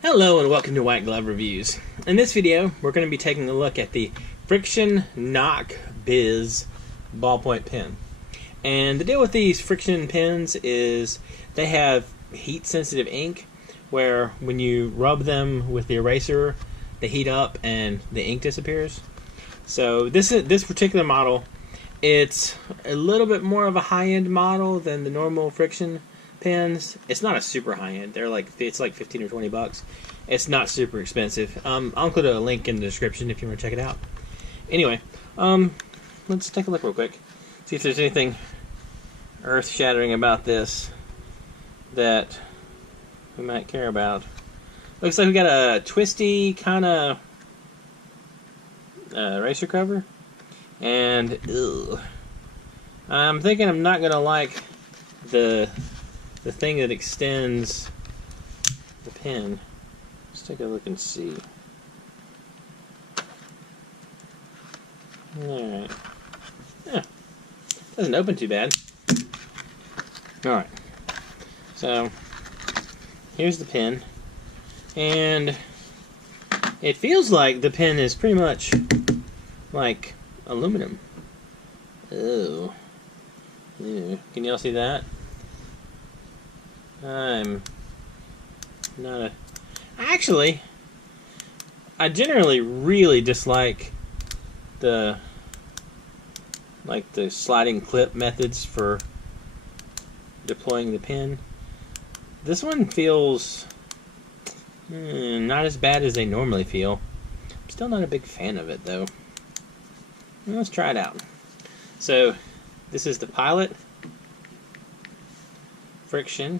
Hello and welcome to White Glove Reviews. In this video, we're going to be taking a look at the Frixion Knock Biz Ballpoint pen. And the deal with these Frixion pens is they have heat-sensitive ink, where when you rub them with the eraser, they heat up and the ink disappears. So this particular model, it's a little bit more of a high-end model than the normal Frixion pens. It's not a super high-end. It's like 15 or 20 bucks. It's not super expensive. I'll include a link in the description if you want to check it out. Anyway, let's take a look real quick. See if there's anything earth-shattering about this that we might care about. Looks like we got a twisty kind of eraser cover. And I'm thinking I'm not gonna like the thing that extends the pen. Let's take a look and see. Alright. Yeah. Doesn't open too bad. Alright. So here's the pen. And it feels like the pen is pretty much like aluminum. Oh. Ew. Can y'all see that? I'm not a... Actually, I generally really dislike the sliding clip methods for deploying the pen. This one feels not as bad as they normally feel. I'm still not a big fan of it though. Let's try it out. So, this is the Pilot Frixion.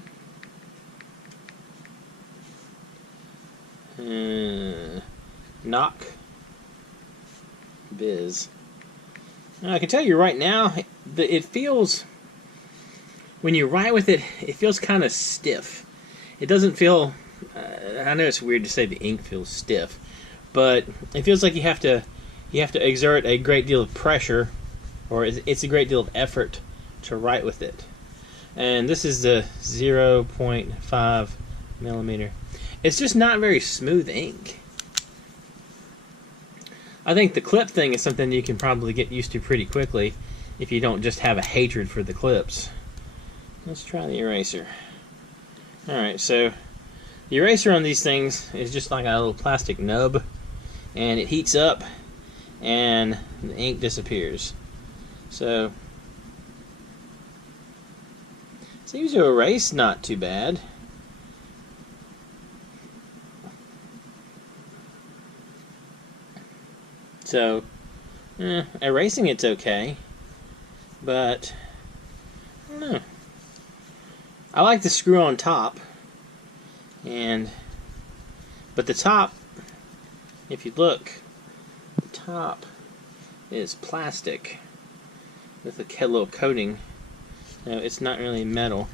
Knock Biz. Now, I can tell you right now, it feels, when you write with it, it feels kind of stiff. It doesn't feel, I know it's weird to say the ink feels stiff, but it feels like you have to exert a great deal of pressure, or it's a great deal of effort to write with it. And this is the 0.5 millimeter. It's just not very smooth ink. I think the clip thing is something you can probably get used to pretty quickly if you don't just have a hatred for the clips. Let's try the eraser. Alright, so the eraser on these things is just like a little plastic nub, and it heats up and the ink disappears. So seems to erase not too bad. So, erasing it's okay, but I don't know. I like the screw on top, but the top, if you look, the top is plastic with a little coating. No, it's not really metal.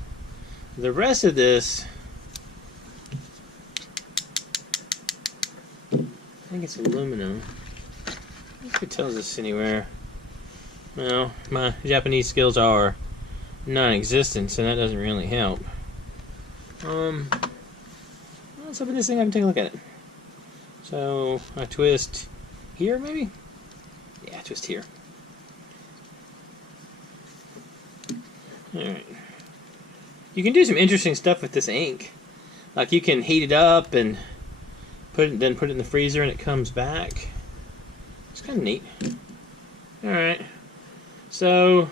The rest of this, I think it's aluminum. If it tells us anywhere. Well, my Japanese skills are non-existent, so that doesn't really help. Let's open this thing up and take a look at it. So I twist here, maybe? Yeah, twist here. Alright. You can do some interesting stuff with this ink. Like you can heat it up and then put it in the freezer and it comes back. It's kind of neat. Alright. So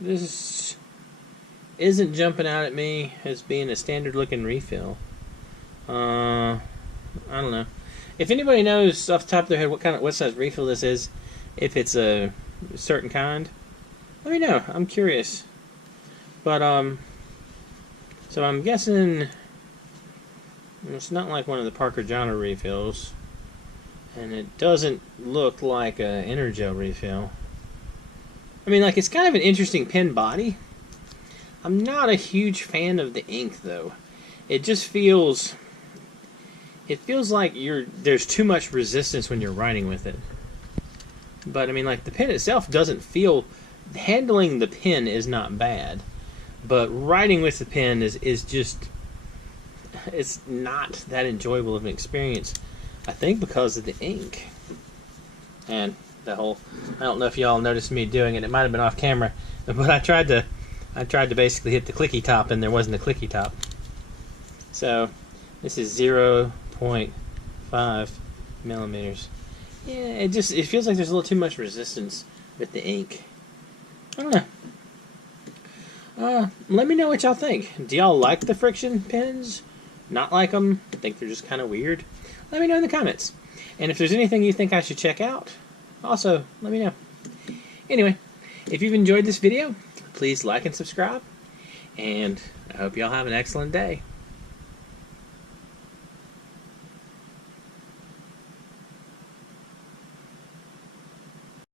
this isn't jumping out at me as being a standard looking refill. I don't know. If anybody knows off the top of their head what size refill this is, if it's a certain kind, let me know. I'm curious. But so I'm guessing it's not like one of the Parker Johnner refills, and it doesn't look like a Energel refill. I mean, like, it's kind of an interesting pen body. I'm not a huge fan of the ink though. It just feels like there's too much resistance when you're writing with it. But I mean, like, the pen itself doesn't feel, handling the pen is not bad, but writing with the pen is just, it's not that enjoyable of an experience. I think because of the ink. And the whole, I don't know if y'all noticed me doing it. It might have been off camera, but I tried to basically hit the clicky top, and there wasn't a clicky top. So this is 0.5 millimeters. Yeah, it feels like there's a little too much resistance with the ink. I don't know. Let me know what y'all think. Do y'all like the Frixion pens? Not like them? Think they're just kind of weird? Let me know in the comments. And if there's anything you think I should check out, also let me know. Anyway, if you've enjoyed this video, please like and subscribe. And I hope y'all have an excellent day.